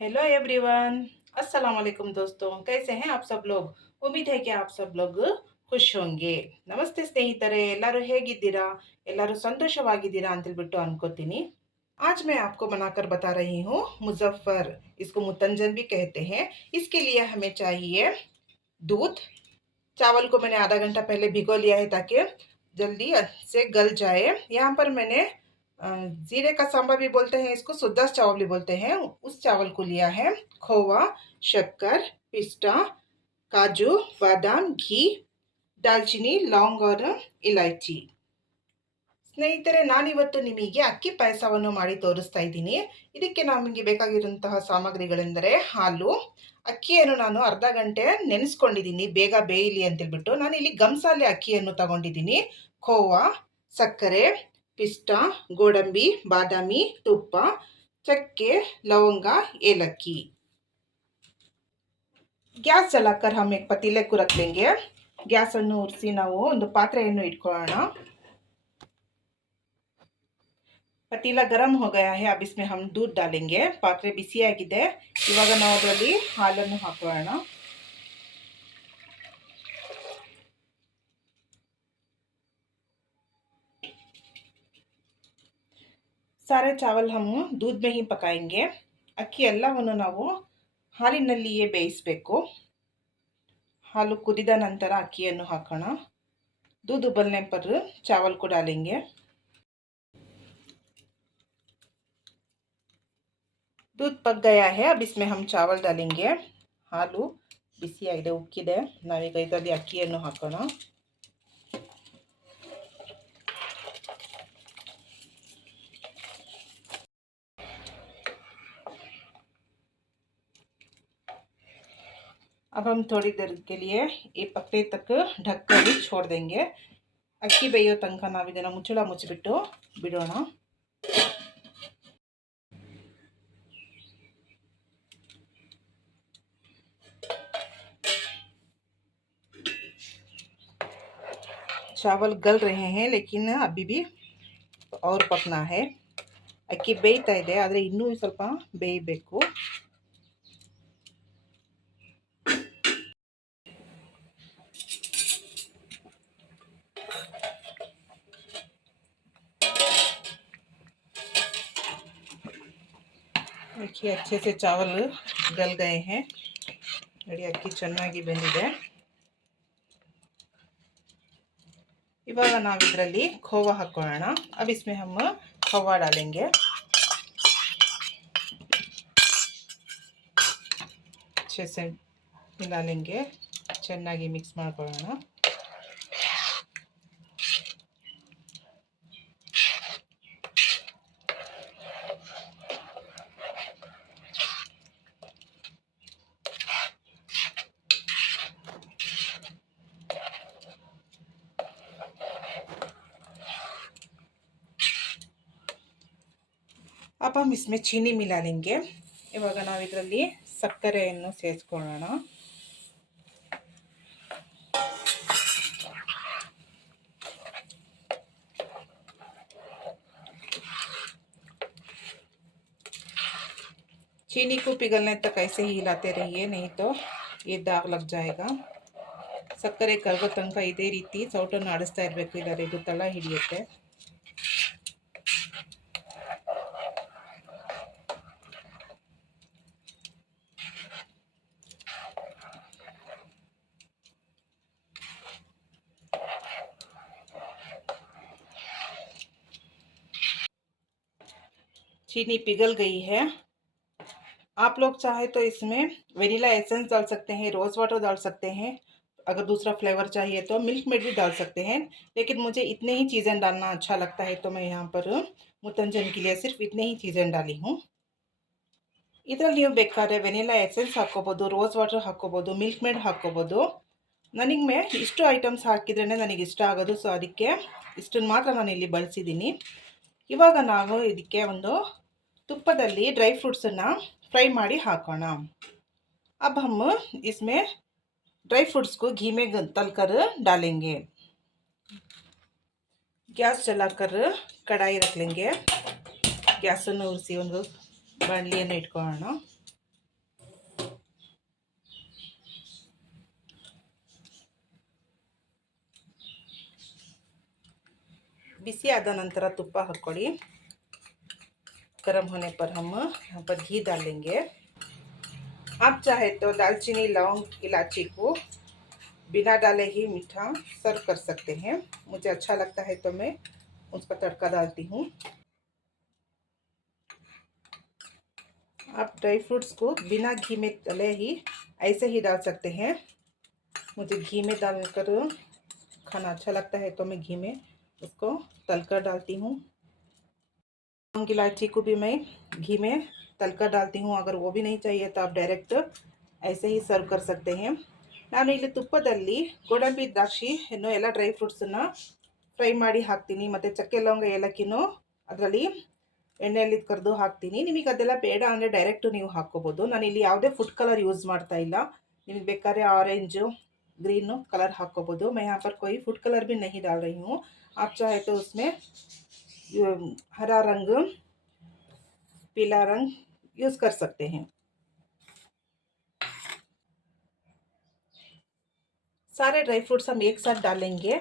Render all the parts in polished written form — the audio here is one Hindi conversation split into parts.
Hello everyone. अस्सलाम वालेकुम दोस्तों, कैसे हैं आप सब लोग। उम्मीद है कि आप सब लोग ಖುಷ್ ಹೋಂಗೆ। ನಮಸ್ತೆ ಸ್ನೇಹಿತರೆ, ಎಲ್ಲರೂ ಹೇಗಿದ್ದೀರಾ? ಎಲ್ಲರೂ ಸಂತೋಷವಾಗಿದ್ದೀರಾ ಅಂತ ಹೇಳ್ಬಿಟ್ಟು ಅನ್ಕೋತೀನಿ। आज मैं आपको बनाकर बता रही हूँ मुजफ्फर। इसको मुतंजन भी कहते हैं। इसके लिए हमें चाहिए दूध। चावल को मैंने आधा घंटा पहले भिगो लिया है ताकि जल्दी से गल जाए। यहाँ पर मैंने जीरे का सांबा भी बोलते हैं इसको, सुद्धा चावल भी बोलते हैं, उस चावल को लिया है। खोवा, शक्कर, पिस्ता, काजू, बादाम, घी, दालचीनी, लौंग और इलायची। ಸ್ನೇಹಿತರೆ, ನಾನಿವತ್ತು ನಿಮಗೆ ಅಕ್ಕಿ ಪಾಯಸವನ್ನು ಮಾಡಿ ತೋರಿಸ್ತಾ ಇದ್ದೀನಿ। ಇದಕ್ಕೆ ನಮಗೆ ಬೇಕಾಗಿರುವಂತಹ ಸಾಮಗ್ರಿಗಳೆಂದರೆ ಹಾಲು, ಅಕ್ಕಿಯನ್ನು ನಾನು ಅರ್ಧ ಗಂಟೆ ನೆನೆಸ್ಕೊಂಡಿದ್ದೀನಿ ಬೇಗ ಬೇಯಲಿ ಅಂತೇಳ್ಬಿಟ್ಟು। ನಾನಿಲ್ಲಿ ಗಮ್ಸಾಲೆ ಅಕ್ಕಿಯನ್ನು ತಗೊಂಡಿದ್ದೀನಿ। ಖೋವಾ, ಸಕ್ಕರೆ, ಪಿಸ್ತಾ, ಗೋಡಂಬಿ, ಬಾದಾಮಿ, ತುಪ್ಪ, ಚಕ್ಕೆ, लवंगा, ಏಲಕ್ಕಿ। ಗ್ಯಾಸ್ ಜಲಾಕರ್ हम एक पतीले को रख लेंगे। ಗ್ಯಾಸನ್ನು ಉರಿಸಿ ನಾವು ಒಂದು ಪಾತ್ರೆಯನ್ನು ಇಟ್ಕೊಳ್ಳೋಣ। पतीला गरम हो गया है। अब इसमें हम दूध डालेंगे। पात्रे बिसियाಗಿದೆ। ಇವಾಗ ನಾವು ಅದರಲ್ಲಿ ಹಾಲನ್ನು ಹಾಕೋಣ। सारे चावल हम दूध में ही पकाएंगे। ಅಕ್ಕಿ ಎಲ್ಲವನ್ನು ನಾವು ಹಾಲಿನಲ್ಲಿಯೇ ಬೇಯಿಸಬೇಕು। ಹಾಲು ಕುದಿದ ನಂತರ ಅಕ್ಕಿಯನ್ನು ಹಾಕೋಣ। दूध उबलने पर चावल को डालेंगे। दूध पक गया है। अब इसमें हम चावल डालेंगे। ಹಾಲು ಬಿಸಿಯಾಗಿದೆ, ಉಕ್ಕಿದೆ। ನಾವೀಗ ಇದರಲ್ಲಿ ಅಕ್ಕಿಯನ್ನು ಹಾಕೋಣ। अब हम थोड़ी देर के लिए ये पकने तक ढक कर छोड़ देंगे। ಅಕ್ಕಿ ಬೇಯೋ ತನಕ ನಾವು ಇದನ್ನು ಮುಚ್ಚಳ ಮುಚ್ಚಿಬಿಟ್ಟು ಬಿಡೋಣ। चावल गल रहे हैं लेकिन अभी भी और पकना है। ಅಕ್ಕಿ ಬೇಯ್ತಾ ಇದೆ, ಆದರೆ ಇನ್ನೂ ಸ್ವಲ್ಪ ಬೇಯಬೇಕು। देखिए अच्छे से चावल गल गए हैं। ನೋಡಿ, ಅಕ್ಕಿ ಚೆನ್ನಾಗಿ ಬೆಂದಿದೆ। ಇವಾಗ ನಾವು ಇದರಲ್ಲಿ ಖೋವಾ ಹಾಕೋಣ। अब इसमें हम ಖೋವಾ डालेंगे। अच्छे से मिला लेंगे। ಚೆನ್ನಾಗಿ ಮಿಕ್ಸ್ ಮಾಡ್ಕೊಳ್ಳೋಣ। अब हम इसमें चीनी मिला लेंगे। ಇವಾಗ ನಾವು ಇದರಲ್ಲಿ ಸಕ್ಕರೆಯನ್ನು ಸೇರಿಸ್ಕೊಳ್ಳೋಣ। चीनी को पिघलने तक ऐसे ही हिलाते रहिए, नहीं तो ये दाग लग जाएगा। ಸಕ್ಕರೆ ಕರಗೋ ತನಕ ಇದೇ ರೀತಿ ಸೌಟನ್ನು ಆಡಿಸ್ತಾ ಇರಬೇಕು, ಇಲ್ಲದ್ರೆ ಇದು ತಳ ಹಿಡಿಯುತ್ತೆ। चीनी पिघल गई है। आप लोग चाहे तो इसमें वेनिला एसेंस डाल सकते हैं, रोज़ वाटर डाल सकते हैं। अगर दूसरा फ्लेवर चाहिए तो मिल्क मेड भी डाल सकते हैं, लेकिन मुझे इतने ही चीज़ें डालना अच्छा लगता है, तो मैं यहाँ पर मुतंजन के लिए सिर्फ इतने ही चीज़ें डाली हूँ। ಇದರಲ್ಲಿ ನೀವು ಬೇಕಾದರೆ ವೆನಿಲಾ ಎಸೆನ್ಸ್ ಹಾಕ್ಕೋಬೋದು, ರೋಸ್ ವಾಟರ್ ಹಾಕ್ಕೋಬೋದು, ಮಿಲ್ಕ್ ಮೇಡ್ ಹಾಕ್ಕೋಬೋದು। ನನಗೆ ಇಷ್ಟು ಐಟಮ್ಸ್ ಹಾಕಿದ್ರೇ ನನಗೆ ಇಷ್ಟ ಆಗೋದು, ಸೊ ಅದಕ್ಕೆ ಇಷ್ಟನ್ನು ಮಾತ್ರ ನಾನು ಇಲ್ಲಿ ಬಳಸಿದ್ದೀನಿ। ಇವಾಗ ನಾವು ಇದಕ್ಕೆ ಒಂದು ತುಪ್ಪದಲ್ಲಿ ಡ್ರೈ ಫ್ರೂಟ್ಸನ್ನು ಫ್ರೈ ಮಾಡಿ ಹಾಕೋಣ। अब हम इसमें ड्राई फ्रूट्स को घी में तलकर डालेंगे। गैस जलाकर कढ़ाई रख लेंगे। गैसನ್ನು ಉರಿಸಿ ಒಂದು ಬಾಣಲಿಯನ್ನು ಇಟ್ಕೊಳ್ಳೋಣ। बिसी आदा नंतर तुप्पा हाक्कोळ्ळि। गरम होने पर हम यहाँ पर घी डालेंगे। आप चाहे तो दालचीनी लौंग इलायची को बिना डाले ही मीठा सर्व कर सकते हैं। मुझे अच्छा लगता है तो मैं उसका तड़का डालती हूँ। आप ड्राई फ्रूट्स को बिना घी में तले ही ऐसे ही डाल सकते हैं। मुझे घी में डालकर खाना अच्छा लगता है तो मैं घी में उसको तलकर डालती हूँ। लौंग इलायची को भी मैं घी में तलकर डालती हूँ। अगर वो भी नहीं चाहिए तो आप डायरेक्ट ऐसे ही सर्व कर सकते हैं। ನಾನು ಇಲ್ಲಿ ತುಪ್ಪದಲ್ಲಿ ಗೋಡಂಬಿ ದ್ರಾಕ್ಷಿ ಇನ್ನು ಎಲ್ಲ ಡ್ರೈ ಫ್ರೂಟ್ಸನ್ನು ಫ್ರೈ ಮಾಡಿ ಹಾಕ್ತೀನಿ ಮತ್ತು ಚಕ್ಕೆ ಲವಂಗ ಏಲಕ್ಕಿನೂ ಅದರಲ್ಲಿ ಎಣ್ಣೆಯಲ್ಲಿ ಕರೆದು ಹಾಕ್ತೀನಿ। ನಿಮಗೆ ಅದೆಲ್ಲ ಬೇಡ ಅಂದರೆ ಡೈರೆಕ್ಟು ನೀವು ಹಾಕ್ಕೋಬೋದು। ನಾನಿಲ್ಲಿ ಯಾವುದೇ ಫುಡ್ ಕಲರ್ ಯೂಸ್ ಮಾಡ್ತಾ ಇಲ್ಲ। ನಿಮಗೆ ಬೇಕಾದ್ರೆ ऑरेंज ग्रीन कलर हाकोಬೋದು। मैं यहाँ पर कोई फूड कलर भी नहीं डाल रही हूँ। आप चाहे तो उसमें हरा रंग पीला रंग यूज़ कर सकते हैं। सारे ड्राई फ्रूट्स हम एक साथ डालेंगे।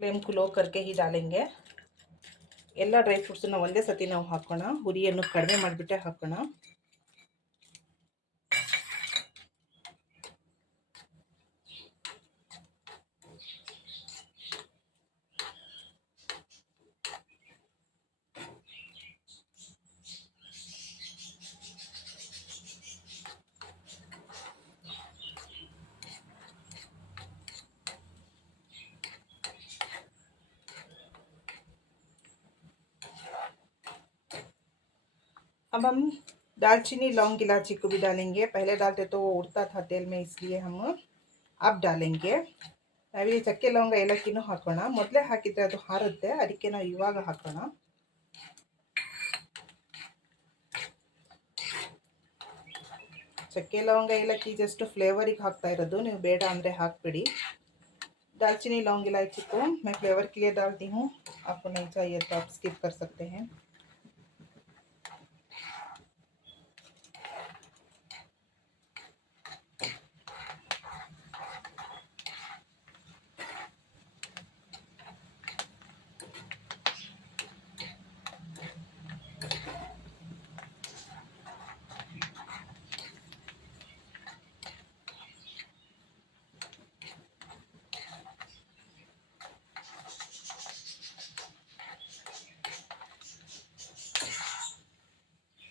फ्लेम को लो करके ही डालेंगे। ಎಲ್ಲ ಡ್ರೈ ಫ್ರೂಟ್ಸನ್ನು ಒಂದೇ ಸತಿ ನಾವು ಹಾಕೋಣ। ಹುರಿಯನ್ನು ಕಡಿಮೆ ಮಾಡಿಬಿಟ್ಟೆ ಹಾಕೋಣ। अब हम दालचीनी लौंग इलायची को भी डालेंगे। पहले डालते तो वो उड़ता था तेल में, इसलिए हम अब डालेंगे। ನಾವಿಲ್ಲಿ ಚಕ್ಕೆ ಲವಂಗ ಏಲಕ್ಕಿನೂ ಹಾಕೋಣ। ಮೊದಲೇ ಹಾಕಿದ್ರೆ ಅದು ಹಾರುತ್ತೆ, ಅದಕ್ಕೆ ನಾವು ಇವಾಗ ಹಾಕೋಣ। ಚಕ್ಕೆ ಲವಂಗ ಏಲಕ್ಕಿ ಜಸ್ಟ್ ಫ್ಲೇವರಿಗೆ ಹಾಕ್ತಾ ಇರೋದು, ನೀವು ಬೇಡ ಅಂದರೆ ಹಾಕ್ಬಿಡಿ। दालचीनी लौंग इलायची को मैं फ्लेवर के लिए डालती हूँ। आपको नहीं चाहिए तो आप स्किप कर सकते हैं।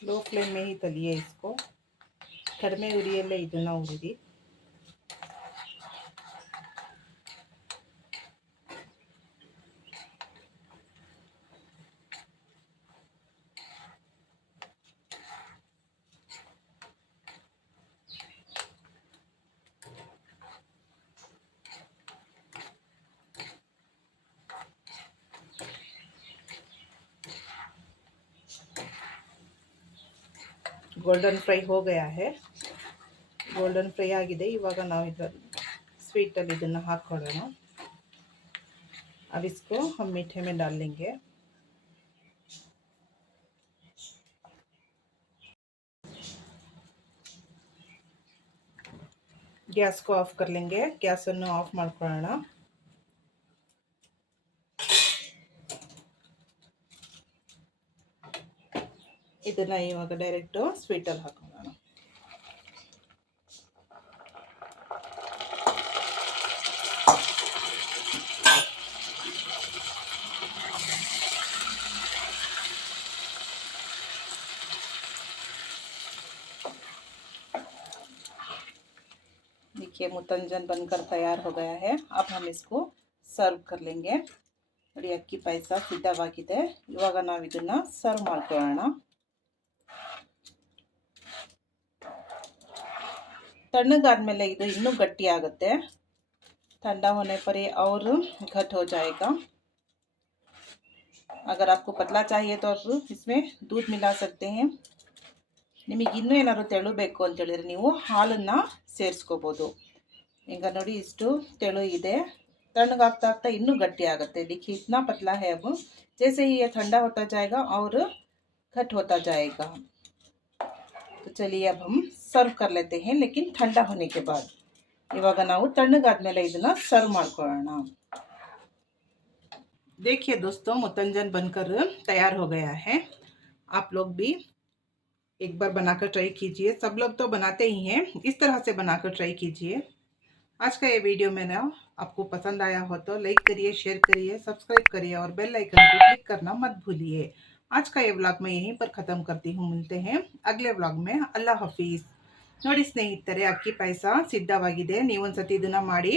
लो फ्लेम में ही तलिए इसको। ಕಡಿಮೆ ಉರಿಯಲ್ಲೇ ಇದನ್ನು ಉರಿದಿ। गोल्डन फ्राई हो गया है। गोल्डन फ्राई आಗಿದೆ। ಇವಾಗ ನಾವು ಇದರಲ್ಲಿ ಸ್ವೀಟಲ್ಲಿ ಇದನ್ನು ಹಾಕ್ಕೊಳ್ಳೋಣ। अब इसको हम मीठे में डाल लेंगे। गैस को ऑफ कर लेंगे। गैसನ್ನು ಆಫ್ ಮಾಡ್ಕೊಳ್ಳೋಣ। ಇದನ್ನು ಇವಾಗ ಡೈರೆಕ್ಟ್ ಸ್ವೀಟಲ್ಲಿ ಹಾಕೋಣ। देखिए मुतंजन बनकर तैयार हो गया है। अब हम इसको सर्व कर लेंगे। ನೋಡಿ ಅಕ್ಕಿ ಪಾಯಸ ಸಿದ್ಧವಾಗಿದೆ। ಇವಾಗ ನಾವು ಇದನ್ನು ಸರ್ವ್ ಮಾಡ್ಕೊಳ್ಳೋಣ। ತಣ್ಣಗಾದ್ಮೇಲೆ ಇದು ಇನ್ನೂ ಗಟ್ಟಿ ಆಗುತ್ತೆ। ठंडा होने पर ये और घट हो जाएगा। अगर आपको पतला चाहिए तो आप इसमें दूध मिला सकते हैं। ನಿಮಗೆ ಇನ್ನೂ ಏನಾದರೂ ತೆಳು ಬೇಕು ಅಂತ ಹೇಳಿದ್ರೆ ನೀವು ಹಾಲನ್ನು ಸೇರಿಸ್ಕೋಬೋದು। ಈಗ ನೋಡಿ ಇಷ್ಟು ತೆಳು ಇದೆ। तಣ್ಣಗಾಗ್ತಾ ಆಗ್ತಾ ಇನ್ನೂ ಗಟ್ಟಿ आಗುತ್ತೆ। देखिए इतना पतला है। अब जैसे ही ये ठंडा होता जाएगा और घट होता जाएगा। तो चलिए अब हम सर्व कर लेते हैं, लेकिन ठंडा होने के बाद। ಇವಾಗ ನಾವು ತಣ್ಣಗಾದ್ಮೇಲೆ ಇದನ್ನು ಸರ್ವ್ ಮಾಡ್ಕೊಳ್ಳೋಣ। देखिए दोस्तों, मुतंजन बनकर तैयार हो गया है। आप लोग भी एक बार बनाकर ट्राई कीजिए। सब लोग तो बनाते ही हैं, इस तरह से बनाकर ट्राई कीजिए। आज का ये वीडियो मेरा आपको पसंद आया हो तो लाइक करिए, शेयर करिए, सब्सक्राइब करिए और बेल आइकन को क्लिक करना मत भूलिए। आज का ये व्लॉग मैं यहीं पर ख़त्म करती हूँ। मिलते हैं अगले व्लॉग में। अल्लाह हफीज़। ನೋಡಿ ಸ್ನೇಹಿತರೆ, ಅಕ್ಕಿ ಪಾಯಸ ಸಿದ್ಧವಾಗಿದೆ. ನೀವೊಂದ್ಸತಿ ಇದನ್ನು ಮಾಡಿ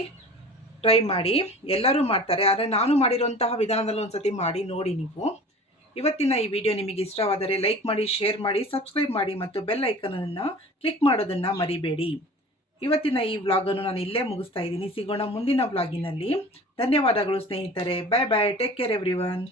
ಟ್ರೈ ಮಾಡಿ. ಎಲ್ಲರೂ ಮಾಡ್ತಾರೆ, ಆದರೆ ನಾನು ಮಾಡಿರುವಂತಹ ವಿಧಾನದಲ್ಲಿ ಒಂದ್ಸತಿ ಮಾಡಿ ನೋಡಿ ನೀವು. ಇವತ್ತಿನ ಈ ವಿಡಿಯೋ ನಿಮಗೆ ಇಷ್ಟವಾದರೆ ಲೈಕ್ ಮಾಡಿ, ಶೇರ್ ಮಾಡಿ, ಸಬ್ಸ್ಕ್ರೈಬ್ ಮಾಡಿ ಮತ್ತು ಬೆಲ್ ಐಕನನ್ನು ಕ್ಲಿಕ್ ಮಾಡೋದನ್ನು ಮರಿಬೇಡಿ. ಇವತ್ತಿನ ಈ ವ್ಲಾಗನ್ನು ನಾನು ಇಲ್ಲೇ ಮುಗಿಸ್ತಾ ಇದ್ದೀನಿ. ಸಿಗೋಣ ಮುಂದಿನ ವ್ಲಾಗಿನಲ್ಲಿ. ಧನ್ಯವಾದಗಳು ಸ್ನೇಹಿತರೆ. Bye bye. Take care everyone.